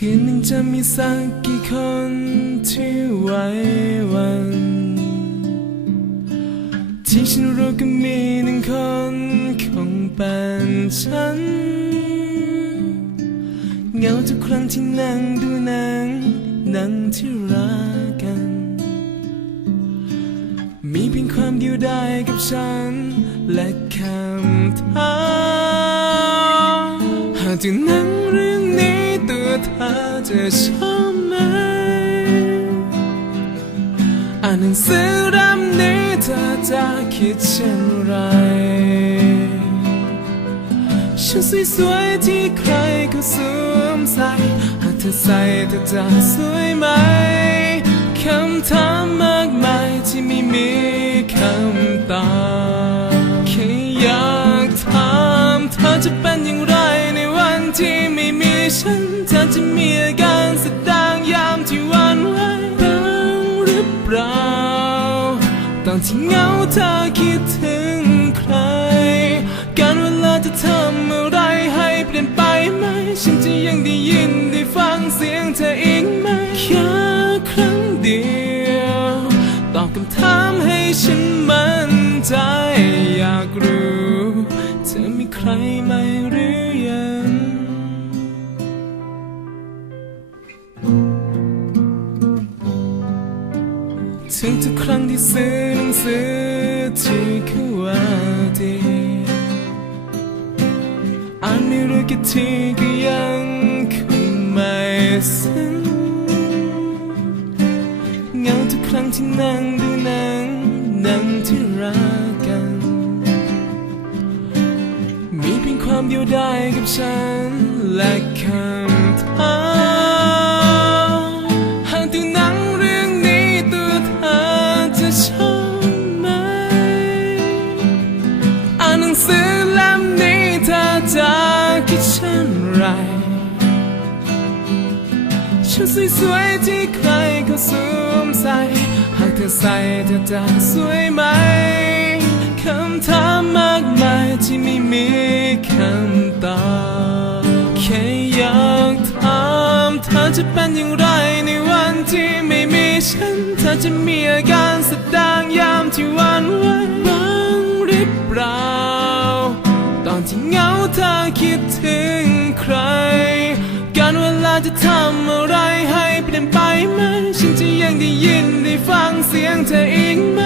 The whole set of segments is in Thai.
คืนหนึ่งจะมีสักกี่คนที่ไว้วัน ที่ฉันรู้ก็มีหนึ่งคนคงเป็นฉันเหงาทุกครั้งที่นั่งดูหนังหนังที่รักกัน มีเพียงความเดียวดายกับฉัน และคำถามหากจะนั่งเรื่ อเธอจะชอบไหมอ่านหนังสือเล่มนี้เธอจะคิดเช่นไรชุดสวยๆที่ใครก็สวมใส่หากเธอใส่เธอจะสวยไหมคำถามมากมายที่ไม่มี ใจอยากรู้ เธอมีใครไหมหรือยังถึงทุกครั้งที่ซื้อหนังสือที่เขาว่าดีอ่านไม่รู้กี่ทีก็ยังคงไม่ซึ้งเงาทุกครั้งที่นั่งดูหนั ความเดียวดายกับฉัน และคำถามหากดูหนังเรื่องนี้ตัวเธอจะชอบไหม อ่านหนังสือเล่มนี้เธอจะคิดเช่นไร ชุดสวยๆที่ใครเขาสวมใส่หากเธอใส่เธอจะสวยไหม คำถามมากมายที่ไม่มี จะเป็นอย่างไรในวันที่ไม่มีฉัน เธอจะมีอาการแสดงยามที่วันไหวบ้างหรือเปล่า ตอนที่เหงาเธอคิดถึงใคร การเวลาจะทำอะไรให้เปลี่ยนไปไหม ฉันจะยังได้ยินได้ฟังเสียงเธออีกไหม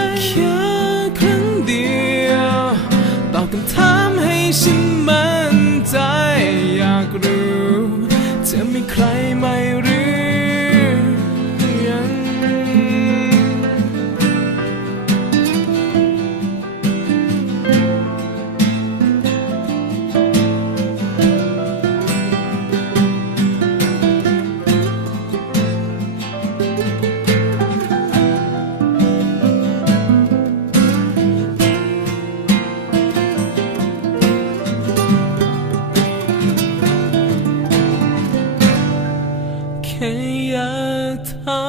ค่อยากถา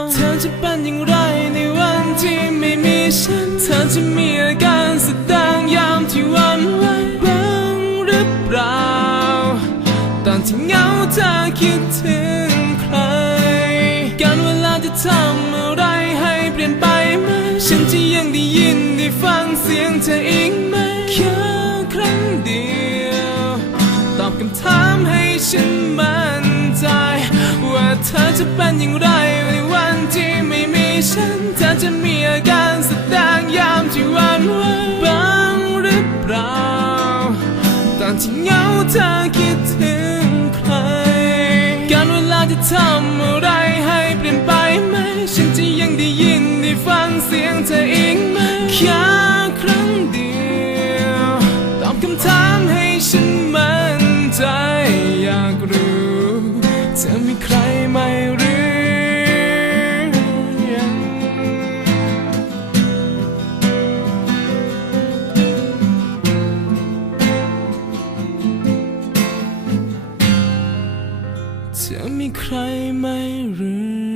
มเธอจะเป็นอย่างไรในวันที่ไม่มีฉัน เธอจะมีอาการแสดงยามที่วันไหวบ้างหรือเปล่า ตอนที่เหงาเธอคิดถึงใคร การเวลาจะทำอะไรให้เปลี่ยนไปไหม ฉันจะยังได้ยินได้ฟังเสียงเธออีกไหมแค่ครั้งเดียว ตอบคำถามให้ฉันมา ธอจะเป็นอย่างไรในวันที่ไม่มีฉันเธอจะมีอาการแสดงยามที่วันวันบ้างหรือเปล่าตอนที่เหงาเธอคิดถึงใคร การเวลาจะทำอะไรให้เปลี่ยนไปไหม ฉันจะยังได้ยินได้ฟังเสียงเธออีก จะมีใครไม่รือ